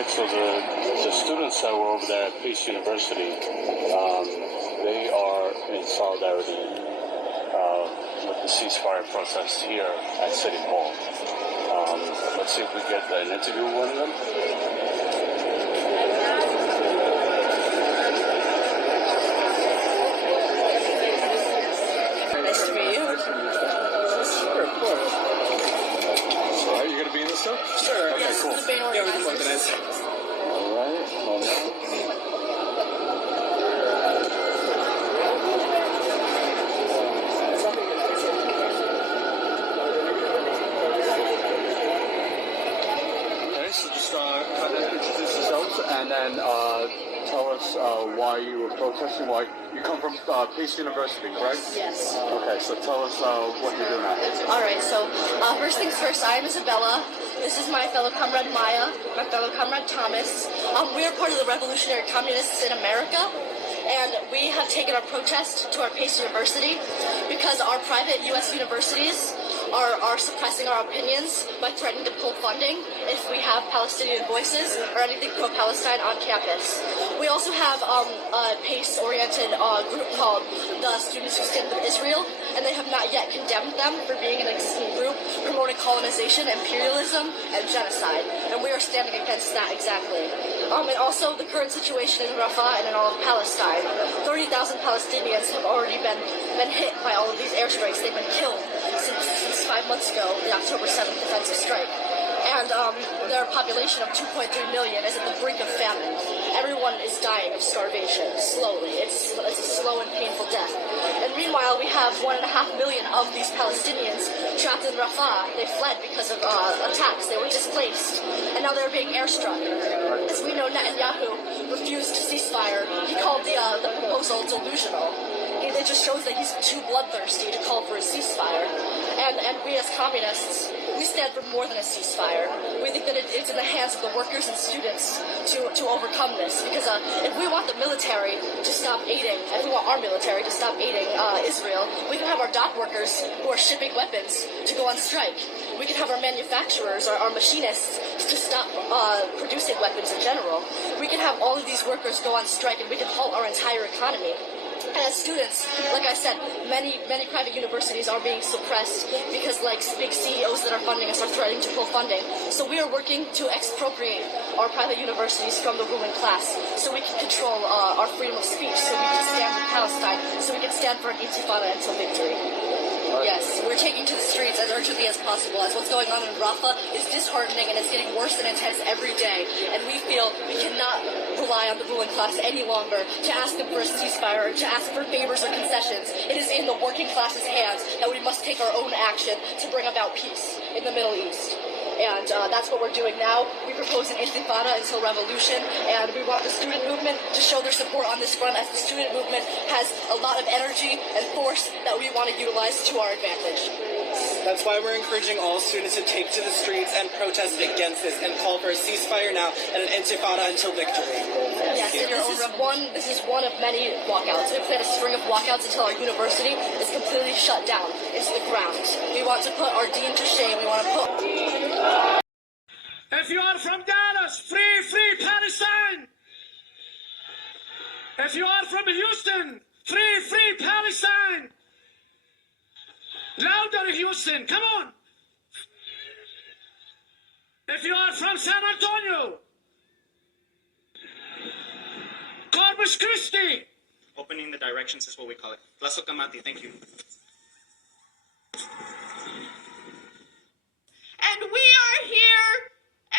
Right, so the students that were over there at Peace University, they are in solidarity with the ceasefire process here at City Hall. Let's see if we get an interview with one of them. Nice to meet you. Sure, of course. So are you going to be in this stuff? Sure. Okay, Yes, cool. the band organizers. All right, hold on. Okay, so just kind of introduce yourselves and then tell us why you were protesting, why you come from Peace University, correct? Yes. Okay, so tell us what you're doing now. All right, so first things first, I am Isabella. This is my fellow comrade Maya, my fellow comrade Thomas. We are part of the Revolutionary Communists in America, and we have taken our protest to our Pace University because our private U.S. universities are suppressing our opinions by threatening to pull funding if we have Palestinian voices or anything pro-Palestine on campus. We also have a PACE-oriented group called the Students Who Stand With Israel, and they have not yet condemned them for being an existing group promoting colonization, imperialism, and genocide. And we are standing against that exactly. And also the current situation in Rafah and in all of Palestine. 30,000 Palestinians have already been hit by all of these airstrikes. They've been killed since 5 months ago, the October 7th defensive strike. And their population of 2.3 million is at the brink of famine. Everyone is dying of starvation, slowly. It's a slow and painful death. And meanwhile, we have 1.5 million of these Palestinians trapped in Rafah. They fled because of attacks. They were displaced. And now they're being airstruck. As we know, Netanyahu refused to ceasefire. He called the proposal delusional. It just shows that he's too bloodthirsty to call for a ceasefire. And we as communists, we stand for more than a ceasefire. We think that it's in the hands of the workers and students to overcome this. Because if we want the military to stop aiding, if we want our military to stop aiding Israel, we can have our dock workers who are shipping weapons to go on strike. We can have our manufacturers, our machinists, to stop producing weapons in general. We can have all of these workers go on strike, and we can halt our entire economy. And as students, like I said, many private universities are being suppressed because big CEOs that are funding us are threatening to pull funding. So we are working to expropriate our private universities from the ruling class so we can control our freedom of speech, so we can stand with Palestine, so we can stand for an intifada until victory. Yes, we're taking to the streets as urgently as possible, as what's going on in Rafah is disheartening and it's getting worse and intense every day. And we feel we cannot rely on the ruling class any longer to ask them for a ceasefire or to ask for favors or concessions. It is in the working class's hands that we must take our own action to bring about peace in the Middle East. And that's what we're doing now. We propose an intifada until revolution, and we want the student movement to show their support on this front, as the student movement has a lot of energy and force that we want to utilize to our advantage. That's why we're encouraging all students to take to the streets and protest against this and call for a ceasefire now and an intifada until victory. Yes, this is one of many walkouts. We plan a string of walkouts until our university is completely shut down into the ground. We want to put our dean to shame. We want to put... If you are from Dallas, free Palestine! If you are from Houston, free Palestine! Louder, Houston, come on! If you are from San Antonio, Corpus Christi! Opening the directions is what we call it. 𝓴𝖃𝑗𝓆𝑘, thank you. And we are here,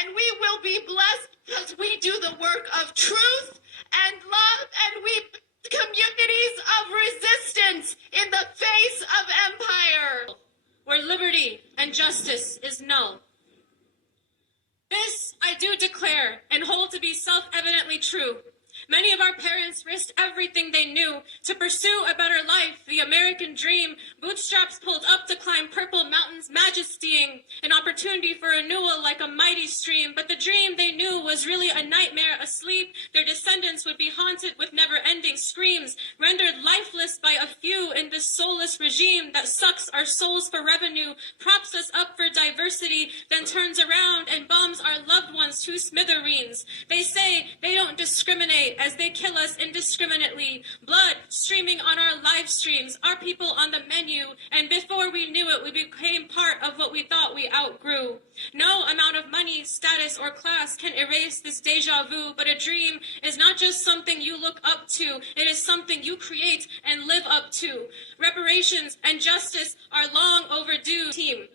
and we will be blessed because we do the work of truth and love, and we communities of resistance in the face of empire. Where liberty and justice is null. This I do declare and hold to be self-evidently true. Many of our parents risked everything they knew to pursue a better life, the American dream, bootstraps pulled up to climb purple mountains, majestying an opportunity for renewal like a mighty stream. But the dream they knew was really a nightmare asleep. Their descendants would be haunted with never-ending screams, rendered lifeless by a few in this soulless regime that sucks our souls for revenue, props us up for diversity, then turns around and bombs our loved ones us to smithereens. They say they don't discriminate as they kill us indiscriminately. Blood streaming on our live streams, our people on the menu, and before we knew it, we became part of what we thought we outgrew. No amount of money, status, or class can erase this deja vu, but a dream is not just something you look up to, it is something you create and live up to. Reparations and justice are long overdue. Team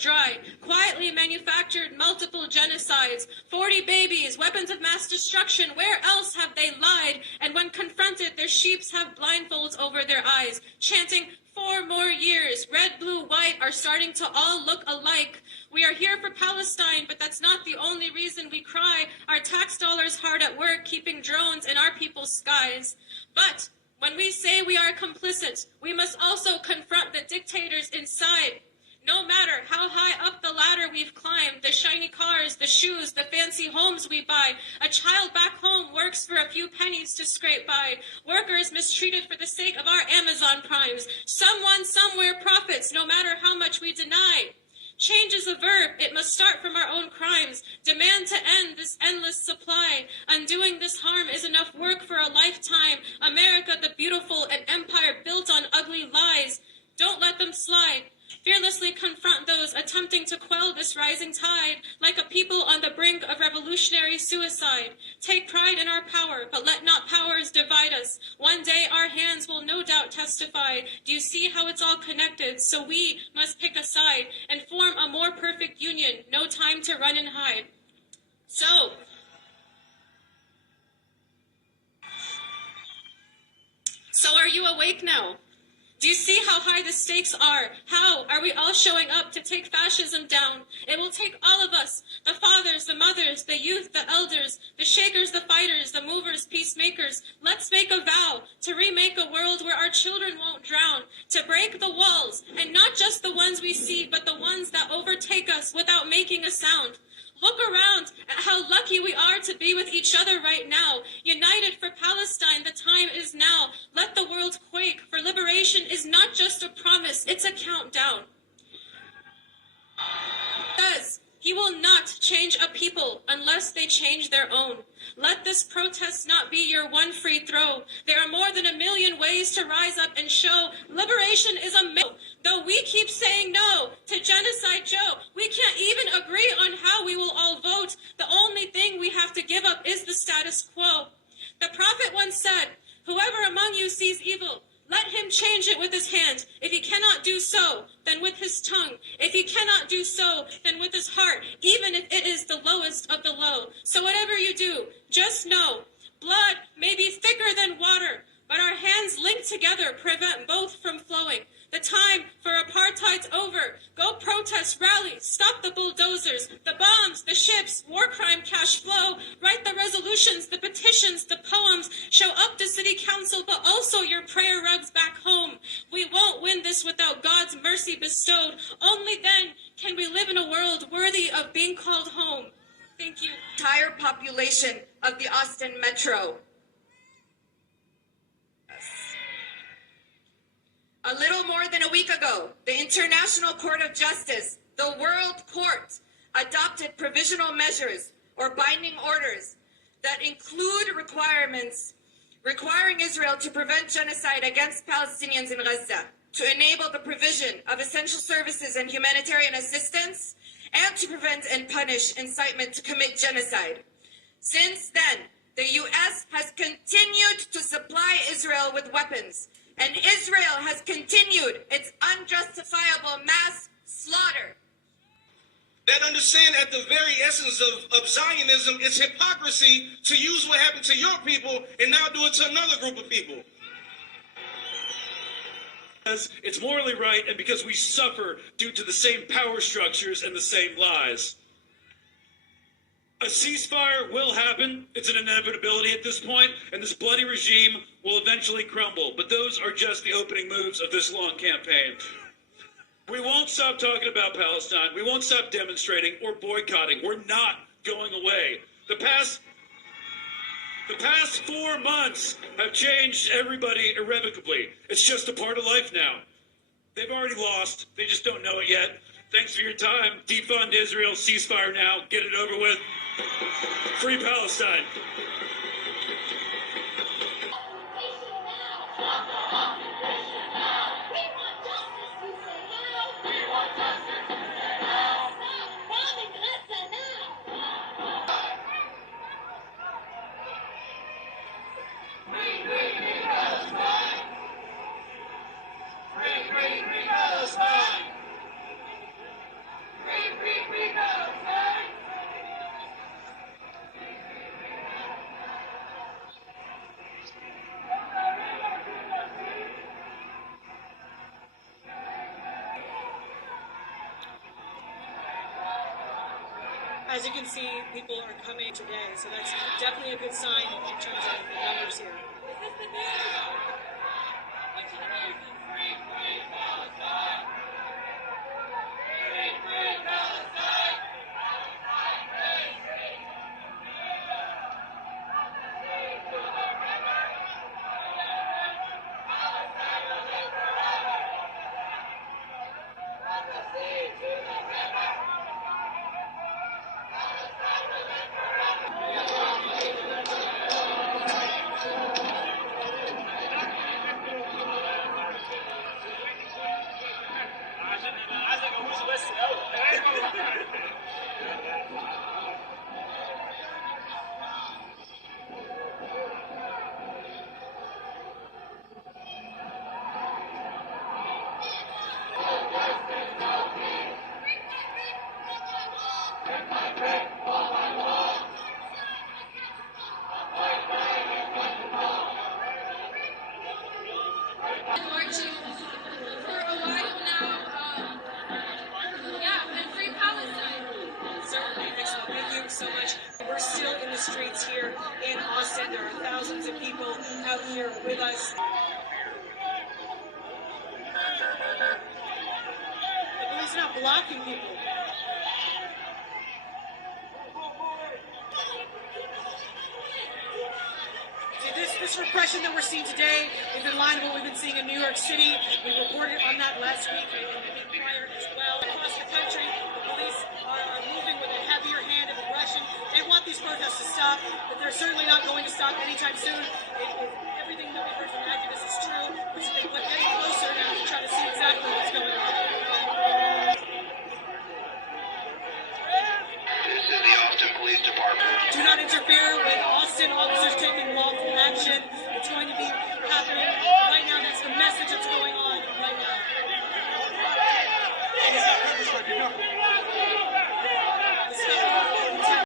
dry, quietly manufactured multiple genocides, 40 babies, weapons of mass destruction. Where else have they lied? And when confronted, their sheeps have blindfolds over their eyes, chanting 4 more years. Red, blue, white are starting to all look alike. We are here for Palestine, but that's not the only reason we cry. Our tax dollars hard at work, keeping drones in our people's skies. But when we say we are complicit, we must also confront the dictators inside. No matter how high up the ladder we've climbed, the shiny cars, the shoes, the fancy homes we buy, a child back home works for a few pennies to scrape by. Workers mistreated for the sake of our Amazon primes. Someone somewhere profits, no matter how much we deny. Change is a verb, it must start from our own crimes. Demand to end this endless supply. Undoing this harm is enough work for a lifetime. America the beautiful, an empire built on ugly lies. Don't let them slide. Fearlessly confront those attempting to quell this rising tide, like a people on the brink of revolutionary suicide. Take pride in our power, but let not powers divide us. One day our hands will no doubt testify. Do you see how it's all connected? So we must pick a side and form a more perfect union. No time to run and hide. So are you awake now? Do you see how high the stakes are? How are we all showing up to take fascism down? It will take all of us, the fathers, the mothers, the youth, the elders, the shakers, the fighters, the movers, peacemakers. Let's make a vow to remake a world where our children won't drown, to break the walls, and not just the ones we see, but the ones that overtake us without making a sound. Look around at how lucky we are to be with each other right now. United for Palestine, the time is now. Let the world quake, for liberation is not just a promise, it's a countdown. Says he will not change a people unless they change their own. Let this protest not be your one free throw. There are more than 1 million ways to rise up and show liberation is a myth. Though we keep saying no to Genocide Joe, we can't even agree on how we will all vote. The only thing we have to give up is the status quo. The prophet once said, whoever among you sees evil, let him change it with his hand. If he cannot do so, then with his tongue. If he cannot do so, then with his heart, even if it is the lowest of the low. So whatever you do, just know, blood may be thicker than water, but our hands linked together prevent both from flowing. The time for apartheid's over. Go protest, rally, stop the bulldozers, the bombs, the ships, war crime cash flow. Write the resolutions, the petitions, the poems. Show up to city council, but also your prayer rugs back home. We won't win this without God's mercy bestowed. Only then can we live in a world worthy of being called home. Thank you. Entire population of the Austin Metro. A little more than a week ago, the International Court of Justice, the World Court, adopted provisional measures or binding orders that include requirements requiring Israel to prevent genocide against Palestinians in Gaza, to enable the provision of essential services and humanitarian assistance, and to prevent and punish incitement to commit genocide. Since then, the U.S. has continued to supply Israel with weapons, and Israel has continued its unjustifiable mass slaughter. That understand at the very essence of Zionism is hypocrisy to use what happened to your people and now do it to another group of people. It's morally right, and because we suffer due to the same power structures and the same lies. A ceasefire will happen. It's an inevitability at this point, and this bloody regime will eventually crumble. But those are just the opening moves of this long campaign. We won't stop talking about Palestine. We won't stop demonstrating or boycotting. We're not going away. The past 4 months have changed everybody irrevocably. It's just a part of life now. They've already lost. They just don't know it yet. Thanks for your time. Defund Israel. Ceasefire now. Get it over with. Free Palestine. As you can see, people are coming today, so that's definitely a good sign in terms of the numbers here. We're still in the streets here in Austin. There are thousands of people out here with us. The police are not blocking people. See, this repression that we're seeing today is in line with what we've been seeing in New York City. We reported on that last week and I think prior as well. Across the country, the police are moving with a heavier hand of aggression. They want these protests to stop, but they're certainly not going to stop anytime soon. Everything that we've heard from activists is true, which is they're getting closer now to try to see exactly what's going on. This is the Austin Police Department. Do not interfere with Austin officers taking lawful action. It's going to be happening right now. That's the message that's going on right now.